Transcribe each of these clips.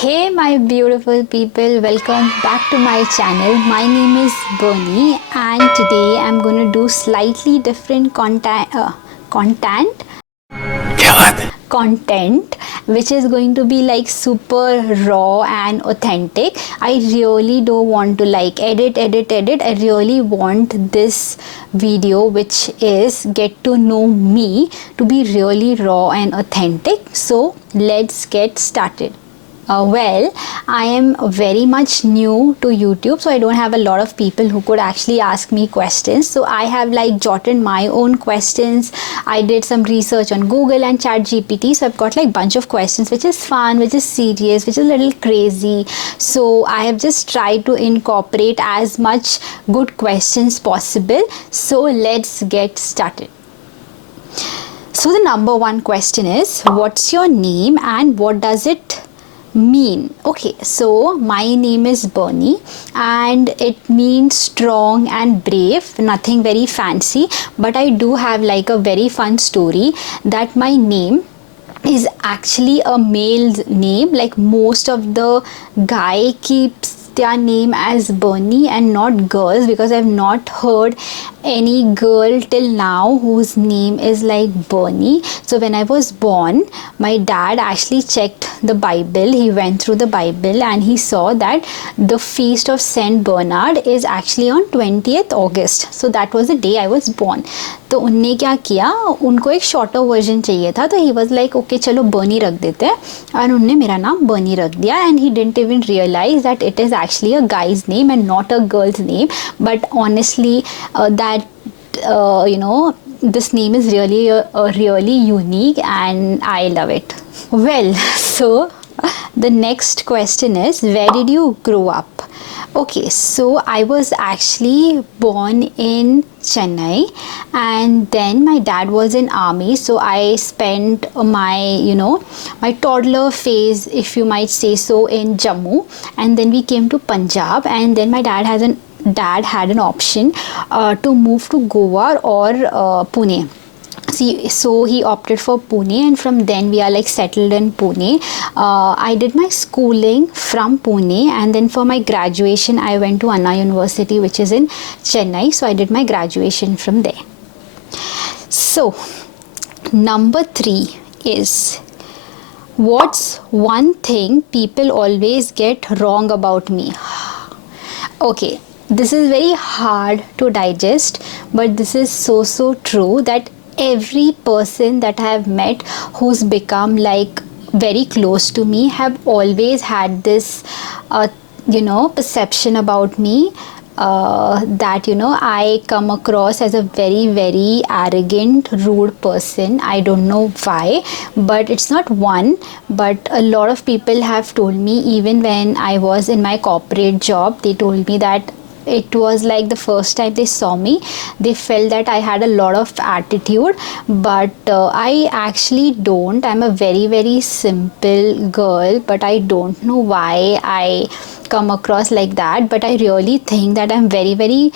Hey my beautiful people, welcome back to my channel. My name is Bernie and today I'm going to do slightly different content which is going to be like super raw and authentic. I really don't want to like edit. I really want this video, which is get to know me, to be really raw and authentic. So let's get started. Well, I am very much new to YouTube, so I don't have a lot of people who could actually ask me questions. So I have like jotted my own questions. I did some research on Google and ChatGPT, so I've got like bunch of questions, which is fun, which is serious, which is a little crazy. So I have just tried to incorporate as much good questions possible. So let's get started. So the number one question is, what's your name and what does it mean? Okay, so my name is Bernie and it means strong and brave, nothing very fancy, but I do have like a very fun story that my name is actually a male's name. Like most of the guy keeps their name as Bernie and not girls, because I've not heard any girl till now whose name is like Bernie. So when I was born, my dad actually checked the Bible. He went through the Bible and he saw that the feast of Saint Bernard is actually on 20th August. So that was the day I was born. तो उनने क्या किया, उनको एक shorter version चाहिए था, तो he was like okay चलो बर्नी रख देते हैं, और उनने मेरा नाम बर्नी रख दिया. And he didn't even realise that it is actually a guy's name and not a girl's name. But honestly that you know, this name is really unique and I love it. Well, so the next question is, where did you grow up? Okay, so I was actually born in Chennai and then my dad was in army, so I spent my toddler phase, if you might say so, in Jammu, and then we came to Punjab, and then my dad had an option to move to Goa or Pune. See, so he opted for Pune, and from then we are like settled in Pune. I did my schooling from Pune, and then for my graduation I went to Anna University, which is in Chennai. So I did my graduation from there. So number 3 is, what's one thing people always get wrong about me? Okay, this is very hard to digest, but this is so true that every person that I have met who's become like very close to me have always had this perception about me, that I come across as a very arrogant, rude person. I don't know why, but it's not one, but a lot of people have told me, even when I was in my corporate job, they told me that it was like the first time they saw me, they felt that I had a lot of attitude, but I actually don't. I'm a very simple girl, but I don't know why I come across like that. But I really think that I'm very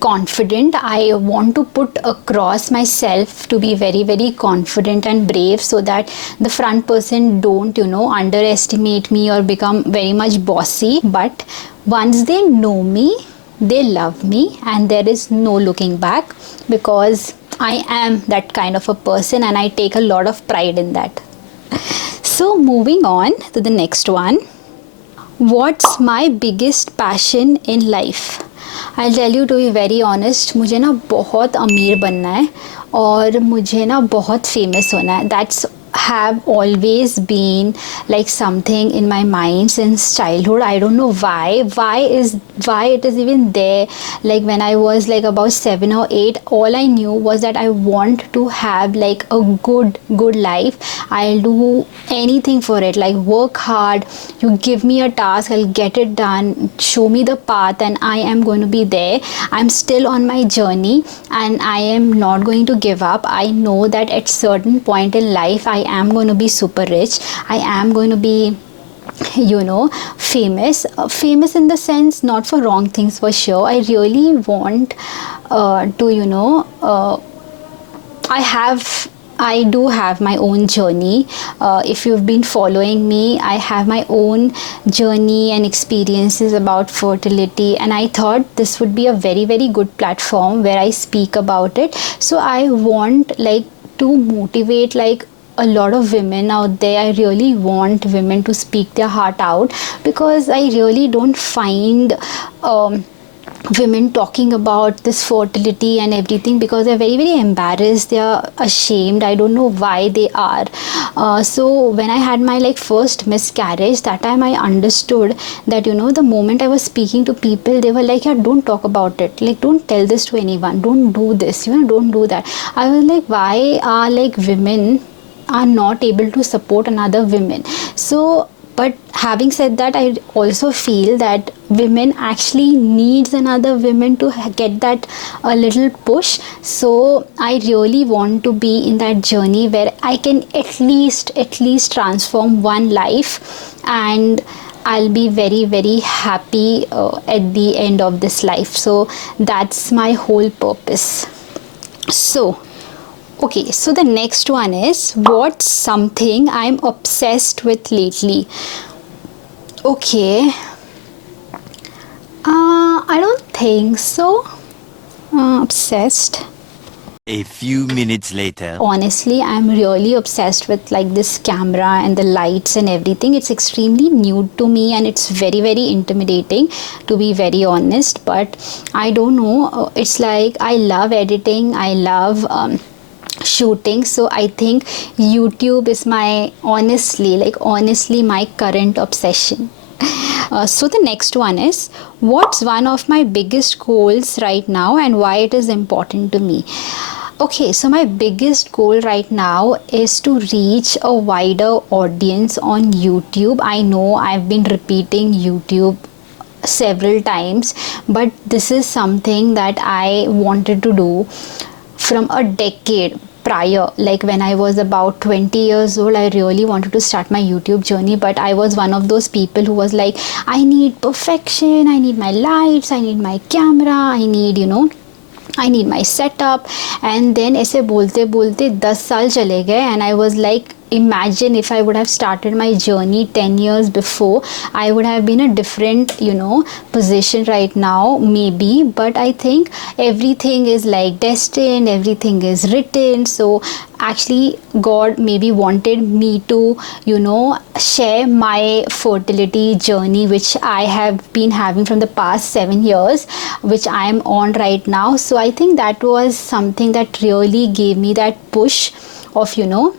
confident. I want to put across myself to be very confident and brave, so that the front person don't underestimate me or become very much bossy. But once they know me, they love me, and there is no looking back, because I am that kind of a person and I take a lot of pride in that. So moving on to the next one, what's my biggest passion in life? I'll tell you, to be very honest, मुझे ना बहुत अमीर बनना है और मुझे ना बहुत फेमस होना है. That's have always been like something in my mind since childhood. I don't know why it is even there. Like when I was like about 7 or 8, all I knew was that I want to have like a good life. I'll do anything for it, like work hard, you give me a task, I'll get it done, show me the path, and I am going to be there. I'm still on my journey and I am not going to give up. I know that at certain point in life I am going to be super rich. I am going to be famous in the sense, not for wrong things, for sure. I really want to I have I do have my own journey. If you've been following me, I have my own journey and experiences about fertility, and I thought this would be a very, very good platform where I speak about it. So I want like to motivate like a lot of women out there. I really want women to speak their heart out, because I really don't find women talking about this fertility and everything, because they're very, very embarrassed, they're ashamed. I don't know why they are. So when I had my like first miscarriage, that time I understood that, you know, the moment I was speaking to people, they were like, yeah, don't talk about it, like don't tell this to anyone, don't do this, you know, don't do that. I was like, why are like women are not able to support another women? So but having said that, I also feel that women actually needs another women to get that a little push. So I really want to be in that journey where I can at least transform one life, and I'll be very, very happy at the end of this life. So that's my whole purpose. So okay, so the next one is, what's something I'm obsessed with lately? Okay, I don't think so. Obsessed. A few minutes later. Honestly, I'm really obsessed with like this camera and the lights and everything. It's extremely new to me and it's very, very intimidating, to be very honest. But I don't know. It's like I love editing. I love shooting. So I think YouTube is my honestly my current obsession. So the next one is, what's one of my biggest goals right now and why it is important to me? Okay, so my biggest goal right now is to reach a wider audience on YouTube. I know I've been repeating YouTube several times, but this is something that I wanted to do from a decade prior. Like when I was about 20 years old, I really wanted to start my YouTube journey, but I was one of those people who was like, I need perfection, I need my lights, I need my camera, I need, you know, I need my setup. And then ऐसे बोलते बोलते 10 साल चले गए, and I was like, imagine if I would have started my journey 10 years before, I would have been a different, you know, position right now, maybe. But I think everything is like destined, everything is written. So actually God maybe wanted me to, you know, share my fertility journey, which I have been having from the past 7 years, which I am on right now. So I think that was something that really gave me that push of, you know,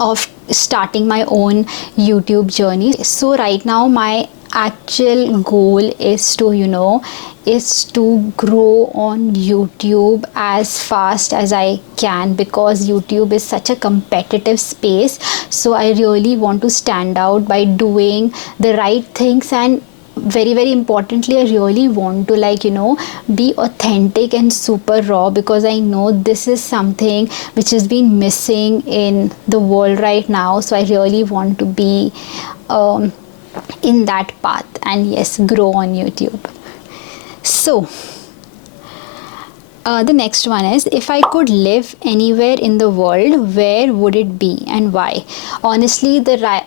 of starting my own YouTube journey. So right now my actual goal is to, you know, is to grow on YouTube as fast as I can, because YouTube is such a competitive space. So I really want to stand out by doing the right things, and very, very importantly, I really want to, like, you know, be authentic and super raw, because I know this is something which has been missing in the world right now. So I really want to be in that path, and yes, grow on YouTube. So the next one is, if I could live anywhere in the world, where would it be and why? Honestly, the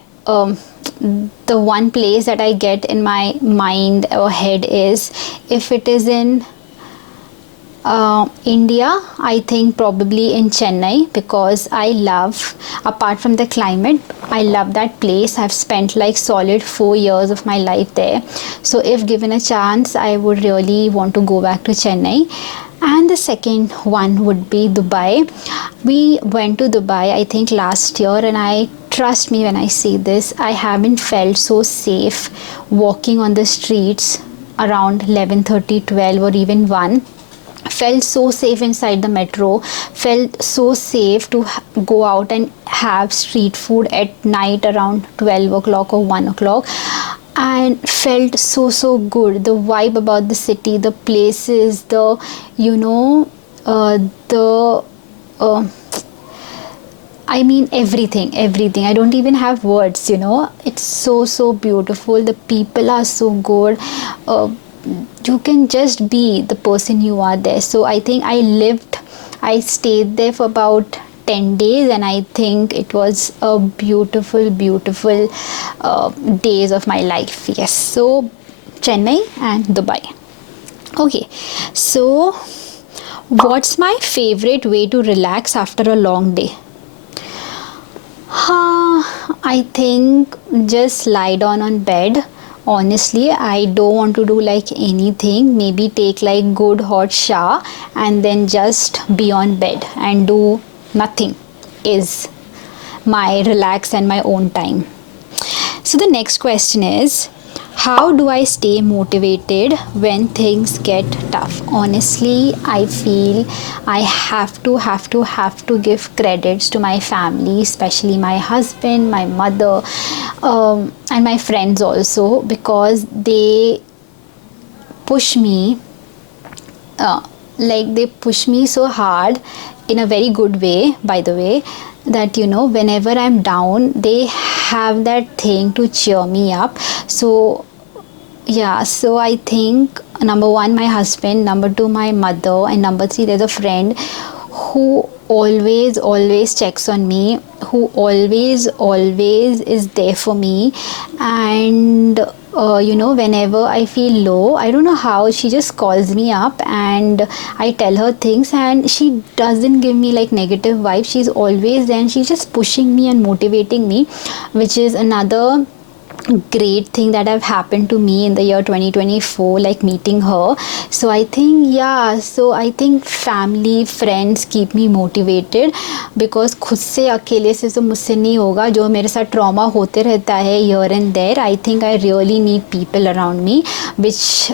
one place that I get in my mind or head is, if it is in India, I think probably in Chennai, because I love, apart from the climate, I love that place. I've spent like solid 4 years of my life there. So if given a chance, I would really want to go back to Chennai. And the second one would be Dubai. We went to Dubai, I think last year, and I trust me when I say this, I haven't felt so safe walking on the streets around 11:30, 12, or even 1. Felt so safe inside the metro, felt so safe to go out and have street food at night around 12 o'clock or 1 o'clock, and felt so good. The vibe about the city, the places, the, you know, I mean everything. I don't even have words, you know. It's so beautiful. The people are so good. You can just be the person you are there. So I think I stayed there for about 10 days, and I think it was a beautiful days of my life. Yes, so Chennai and Dubai. Okay, so what's my favorite way to relax after a long day? I think just lie down on bed. Honestly, I don't want to do like anything. Maybe take like good hot shower and then just be on bed and do nothing is my relax and my own time. So the next question is, how do I stay motivated when things get tough? Honestly, I feel I have to give credits to my family, especially my husband, my mother, and my friends also, because they push me, like they push me so hard in a very good way, by the way, that whenever I'm down, they have that thing to cheer me up. So yeah, so I think number one, my husband, number two, my mother, and number three, there's a friend who always checks on me, who always is there for me. And whenever I feel low, I don't know how, she just calls me up and I tell her things, and she doesn't give me like negative vibes. She's always there and she's just pushing me and motivating me, which is another great thing that have happened to me in the year 2024, like meeting her. So I think family, friends keep me motivated, because खुद से अकेले से तो मुझसे नहीं होगा. जो मेरे साथ ट्रॉमा होते रहता है here and there, I think I really need people around me, which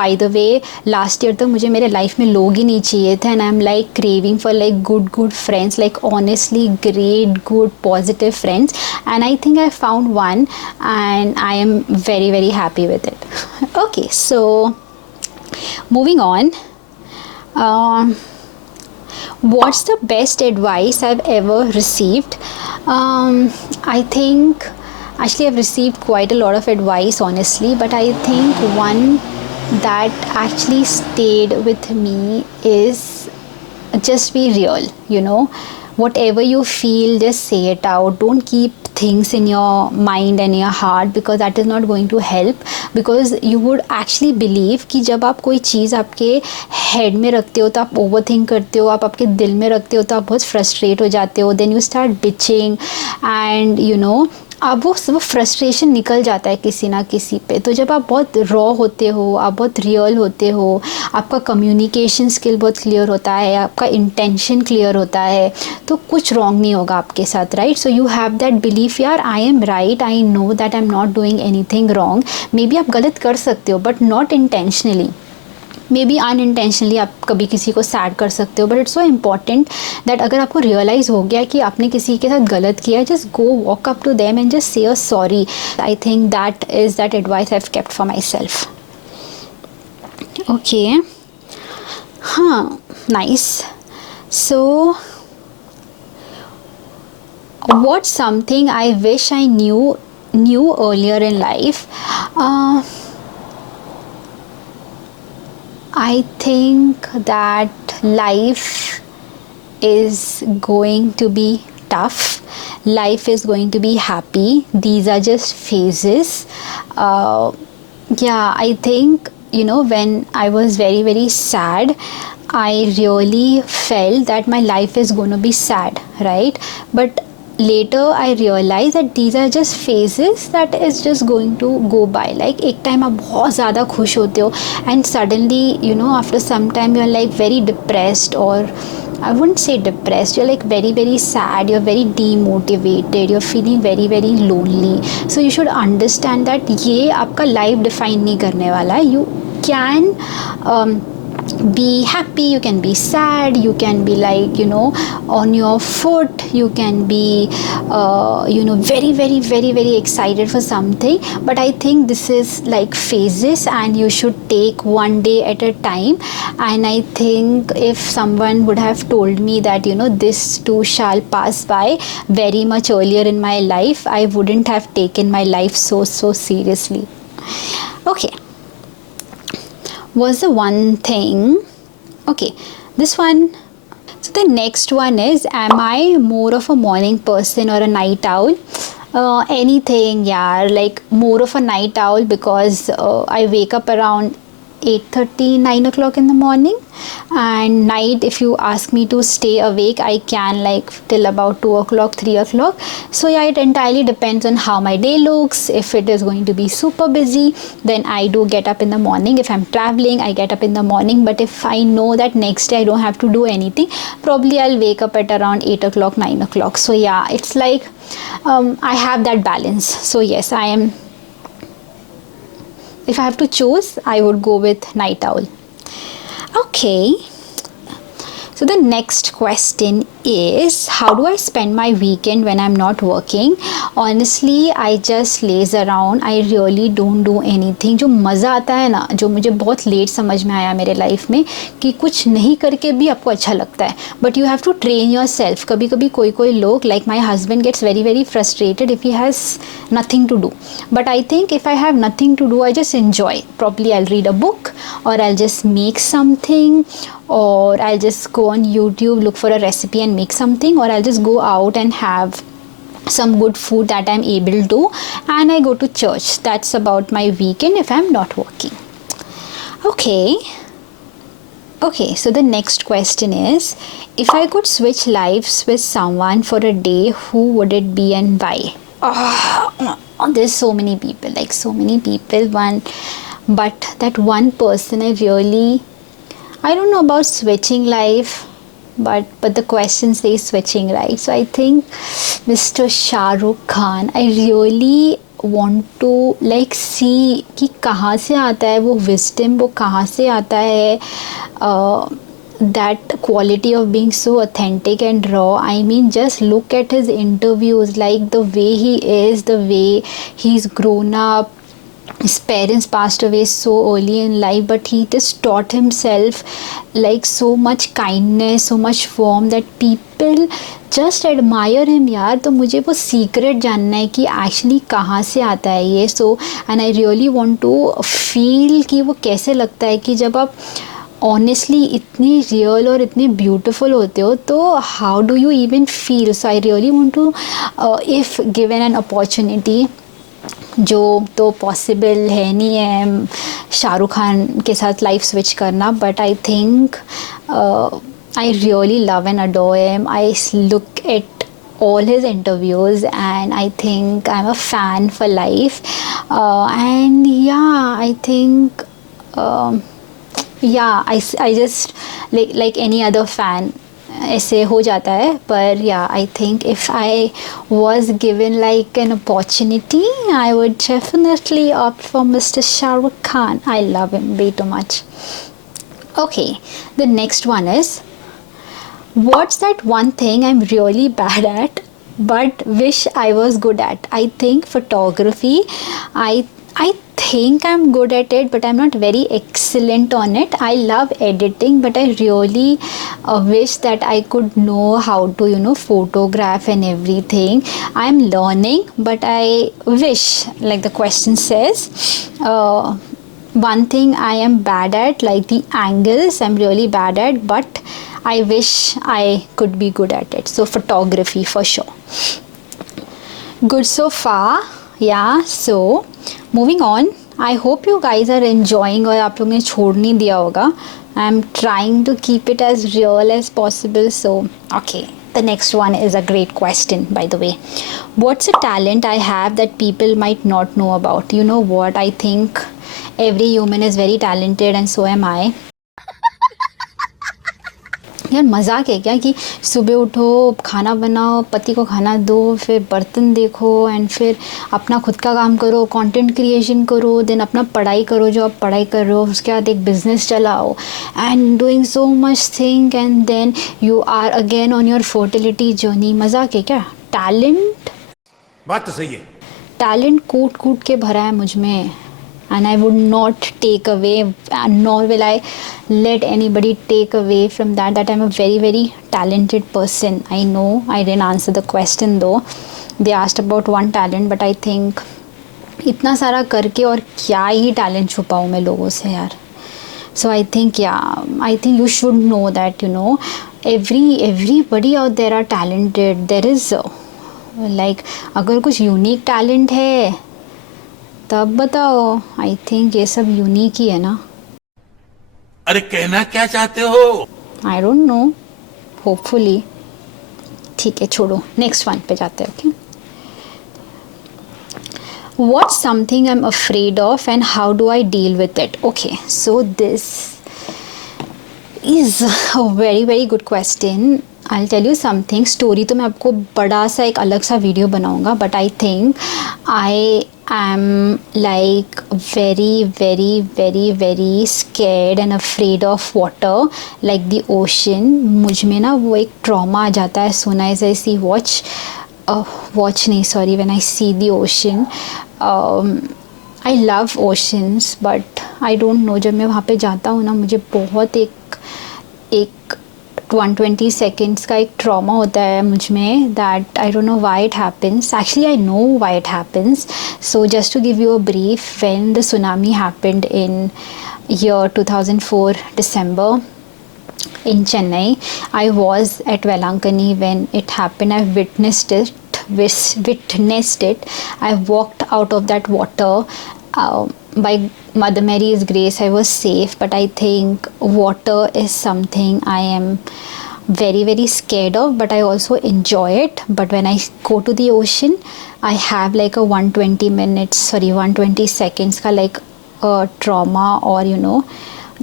by the way last year तो मुझे मेरे लाइफ में लोग ही नहीं चाहिए थे, and I'm like craving for like good friends, like honestly great good positive friends, and I think I found one and I am very happy with it. Okay, so moving on. What's the best advice I've ever received? I think actually I've received quite a lot of advice, honestly, but I think one that actually stayed with me is just be real. Whatever you feel, just say it out. Don't keep things in your mind and your heart, because that is not going to help. Because you would actually believe कि जब आप कोई चीज़ आपके head में रखते हो तो आप ओवर थिंक करते हो, आप आपके दिल में रखते हो तो आप बहुत फ्रस्ट्रेट हो जाते हो, then you start bitching and अब वो फ्रस्ट्रेशन निकल जाता है किसी ना किसी पे. तो जब आप बहुत रॉ होते हो, आप बहुत रियल होते हो, आपका कम्युनिकेशन स्किल बहुत क्लियर होता है, आपका इंटेंशन क्लियर होता है, तो कुछ रॉन्ग नहीं होगा आपके साथ, right. So you have that belief, यार I am right, I know that I am not doing anything wrong. Maybe आप गलत कर सकते हो but not intentionally. Maybe unintentionally आप कभी किसी को सैड कर सकते हो, but it's so important that अगर आपको रियलाइज़ हो गया कि आपने किसी के साथ गलत किया, just go walk up to them and just say a sorry. I think that is that advice I have kept for my self. Okay, हाँ, nice. So what's something I wish I knew earlier in life? I think that life is going to be tough. Life is going to be happy. These are just phases. I think, when I was very sad, I really felt that my life is going to be sad, right? But later I realized that these are just phases that is just going to go by. Like एक time आप बहुत ज़्यादा खुश होते हो and suddenly after some time you're like very depressed, or I wouldn't say depressed, you're like very sad, you're very demotivated, you're feeling very lonely. So you should understand that ये आपका life define नहीं करने वाला है. You can be happy, you can be sad, you can be like on your foot, you can be very excited for something. But I think this is like phases and you should take one day at a time. And I think if someone would have told me that this too shall pass by very much earlier in my life, I wouldn't have taken my life so seriously. Okay, was the one thing, okay, this one. So the next one is, am I more of a morning person or a night owl? Anything, yeah, like more of a night owl because I wake up around 8:30, 9 o'clock in the morning, and night, if you ask me to stay awake, I can like till about 2 o'clock, 3 o'clock. So yeah, it entirely depends on how my day looks. If it is going to be super busy, then I do get up in the morning. If I'm traveling, I get up in the morning. But if I know that next day I don't have to do anything, probably I'll wake up at around 8 o'clock, 9 o'clock. So yeah, it's like I have that balance. So yes, I am, if I have to choose, I would go with night owl. Okay. So the next question is, how do I spend my weekend when I'm not working? Honestly, I just laze around. I really don't do anything. जो मज़ा आता है ना, जो मुझे बहुत late समझ में आया मेरे लाइफ में, कि कुछ नहीं करके भी आपको अच्छा लगता है. But you have to train yourself. कभी कभी कोई लोग, like my husband gets very frustrated if he has nothing to do. But I think if I have nothing to do, I just enjoy. Probably I'll read a book, or I'll just make something, or I'll just go on YouTube, look for a recipe and make something, or I'll just go out and have some good food that I'm able to, and I go to church. That's about my weekend if I'm not working. Okay, so the next question is, if I could switch lives with someone for a day, who would it be and why? There's so many people, but that one person I don't know about switching life, but the question says switching, right? So I think Mr. Shah Rukh Khan, I really want to like see कि कहाँ से आता है वो wisdom, वो कहाँ से आता है that quality of being so authentic and raw. I mean, just look at his interviews, like the way he is, the way he's grown up. His parents passed away so early in life, but he just taught himself like so much kindness, so much warmth that people just admire him यार. तो मुझे वो secret जानना है कि actually कहाँ से आता है ये. So and I really want to feel कि वो कैसे लगता है कि जब आप honestly इतनी real और इतनी beautiful होते हो, तो how do you even feel? So I really want to if given an opportunity, जो तो पॉसिबल है नहीं है शाहरुख खान के साथ लाइफ स्विच करना, but I think I really love and adore him. I look at all his interviews and I think I'm a fan for life, and yeah, I think I just like any other fan ऐसे हो जाता है. पर या I think if I was given like an opportunity, I would definitely opt for mister Shahrukh Khan. I love him way too much. Okay, the next one is, what's that one thing I'm really bad at but wish I was good at? I think photography. I think I'm good at it, but I'm not very excellent on it. I love editing, but I really wish that I could know how to photograph and everything. I'm learning, but I wish, like the question says, one thing I am bad at, like the angles, I'm really bad at, but I wish I could be good at it. So photography for sure. Good so far. Yeah, so moving on. I hope you guys are enjoying और आप लोग ने छोड़ नहीं दिया होगा. I'm trying to keep it as real as possible. So okay, the next one is a great question, by the way. What's a talent I have that people might not know about? You know what? I think every human is very talented and so am I. यार मजाक है क्या कि सुबह उठो, खाना बनाओ, पति को खाना दो, फिर बर्तन देखो, एंड फिर अपना खुद का काम करो, कंटेंट क्रिएशन करो, देन अपना पढ़ाई करो जो आप पढ़ाई कर रहे हो, उसके बाद एक बिजनेस चलाओ, and doing so much thing, and then you are again on your fertility journey. मजाक है क्या? टैलेंट, बात तो सही है. टैलेंट कूट कूट के भरा है मुझ में, and I would not take away, nor will I let anybody take away from that I'm a very talented person. I know I didn't answer the question though. They asked about one talent, but I think इतना सारा करके और क्या ही talent छुपाऊँ मैं लोगों से यार. So I think you should know that everybody out there are talented. There is like अगर कुछ यूनिक टैलेंट है तब बताओ. आई थिंक ये सब यूनिक ही है ना. अरे कहना क्या चाहते हो? I don't know, hopefully. ठीक है, छोड़ो, नेक्स्ट वन पे जाते हैं. Okay, what's something I'm afraid of and how do I deal with it? Okay, so this is a very good question. I'll tell you something. Story तो मैं आपको बड़ा सा एक अलग सा वीडियो बनाऊंगा, but I think I am like very scared and afraid of water, like the ocean. मुझ में ना वो एक ट्रॉमा आ जाता है soon as I see when I see the ocean. I love oceans, but I don't know, जब मैं वहाँ पे जाता हूँ ना, मुझे बहुत एक 120 seconds का एक ट्रॉमा होता है मुझ में, that I don't know why it happens. Actually, I know why it happens. So just to give you a brief, when the tsunami happened in year 2004 December in Chennai, I was at Velankani when it happened. I witnessed it. I walked out of that water. By Mother Mary's grace, I was safe, but I think water is something I am very scared of, but I also enjoy it. But when I go to the ocean, I have like a 120 seconds ka like a trauma, or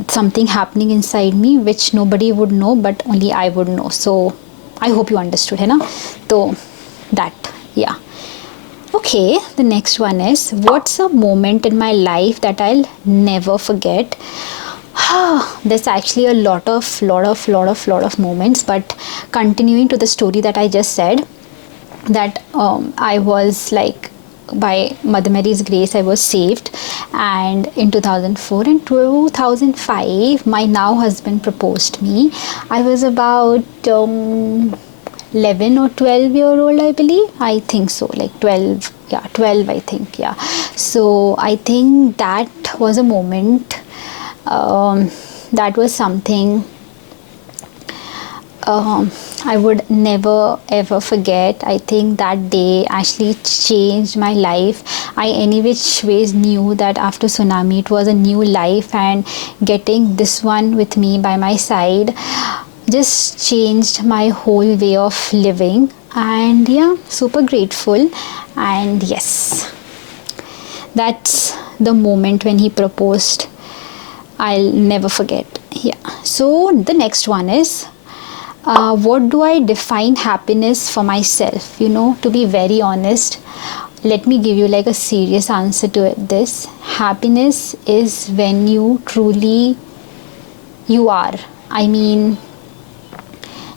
something happening inside me which nobody would know, but only I would know. So I hope you understood, hai na? So that, yeah. Okay, the next one is, what's a moment in my life that I'll never forget? There's actually a lot of moments, but continuing to the story that I just said, that I was like, by Mother Mary's grace, I was saved, and in 2004 and 2005, my now husband proposed me. I was about 11 or 12-year-old, I believe. I think so, like 12, yeah, 12, I think, yeah. So I think that was a moment, that was something I would never ever forget. I think that day actually changed my life. I any which ways knew that after tsunami it was a new life, and getting this one with me by my side just changed my whole way of living. And yeah, super grateful. And yes, that's the moment when he proposed. I'll never forget. Yeah. So the next one is, what do I define happiness for myself? To be very honest, let me give you like a serious answer to this. Happiness is when you truly you are. I mean,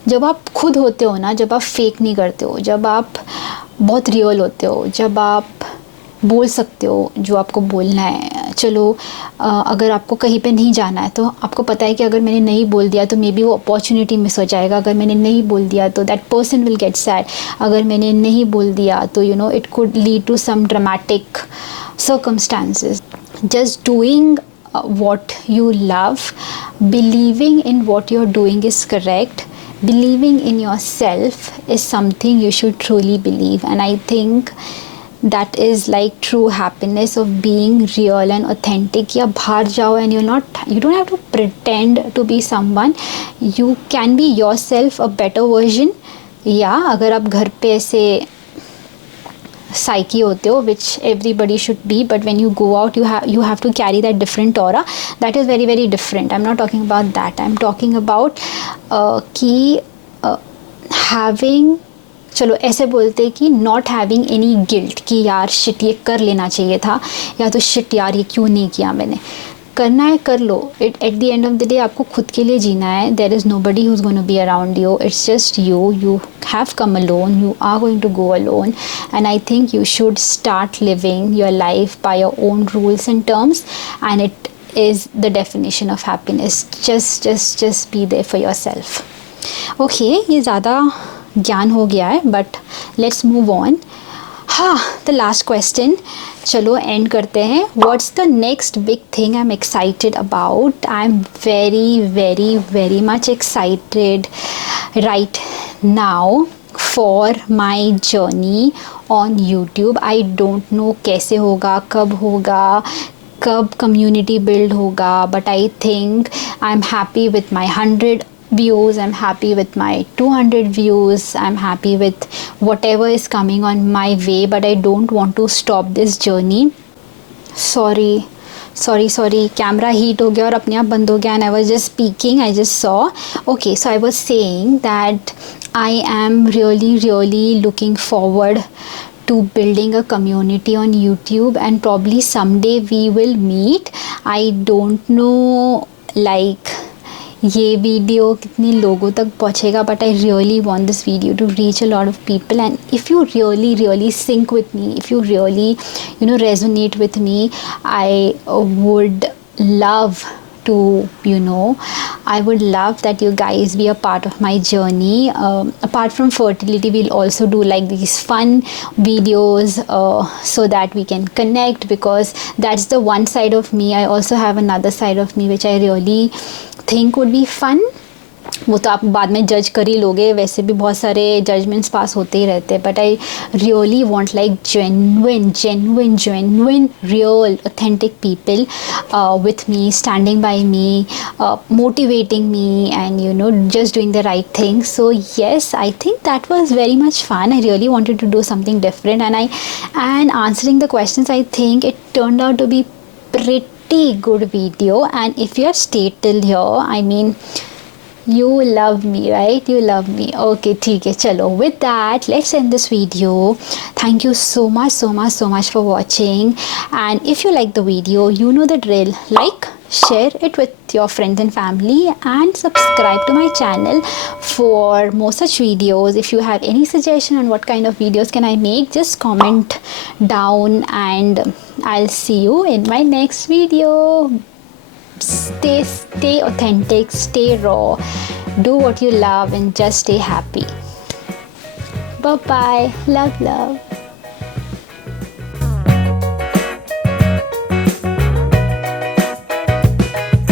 जब आप खुद होते हो ना, जब आप fake नहीं करते हो, जब आप बहुत रियल होते हो, जब आप बोल सकते हो जो आपको बोलना है. चलो, अगर आपको कहीं पे नहीं जाना है तो आपको पता है कि अगर मैंने नहीं बोल दिया तो मे बी वो अपॉर्चुनिटी मिस हो जाएगा. अगर मैंने नहीं बोल दिया तो that person will get sad. अगर मैंने नहीं बोल दिया तो it could lead to some dramatic circumstances. Just doing what you love, believing in what you're doing is correct, believing in yourself is something you should truly believe. And I think that is like true happiness, of being real and authentic. या बाहर जाओ and you don't have to pretend to be someone. You can be yourself, a better version. या अगर आप घर पे ऐसे psyche होते हो, which everybody should be, but when you go out you have to carry that different aura. That is very different. I'm not talking about that. I'm talking about कि having, चलो ऐसे बोलते कि नॉट हैविंग एनी गिल्ट, कि यार shit ये कर लेना चाहिए था, या तो शिट यार ये क्यों नहीं किया मैंने. करना है कर लो. At the end of the day आपको खुद के लिए जीना है. There is nobody who is going to be around you. It's just you have come alone, you are going to go alone. And I think you should start living your life by your own rules and terms, and it is the definition of happiness. Just be there for your self. Okay, ये ज़्यादा ज्ञान हो गया है, but let's move on. हाँ, the last question. चलो end करते हैं. What's the next big thing I'm excited about? I'm very, very, very much excited right now for my journey on YouTube. I don't know कैसे होगा, कब community build होगा, but I think I'm happy with my 100 views, I'm happy with my 200 views, I'm happy with whatever is coming on my way, but I don't want to stop this journey. Sorry, camera heat हो गया और अपने आप बंद हो गया, and I was just speaking, I just saw. Okay, so I was saying that I am really looking forward to building a community on YouTube, and probably someday we will meet. I don't know like ये video कितने लोगों तक पहुँचेगा, but I really want this video to reach a lot of people. And if you really sync with me, if you really resonate with me, I would love to I would love that you guys be a part of my journey. Apart from fertility, we'll also do like these fun videos so that we can connect, because that's the one side of me. I also have another side of me which I really think would be fun. वो तो आप बाद में जज कर ही लोगे, वैसे भी बहुत सारे जजमेंट्स पास होते ही रहते हैं, but I really want like genuine real authentic people with me, standing by me, motivating me, and just doing the right thing. So yes, I think that was very much fun. I really wanted to do something different, and answering the questions, I think it turned out to be pretty good video. And if you have stayed till here, I mean, you love me, right? You love me. Okay, ठीक है, चलो. With that, let's end this video. Thank you so much for watching. And if you like the video, you know the drill. Like, share it with your friends and family, and subscribe to my channel for more such videos. If you have any suggestion on what kind of videos can I make, just comment down, and I'll see you in my next video. Stay authentic, stay raw, do what you love, and just stay happy. Bye bye. Love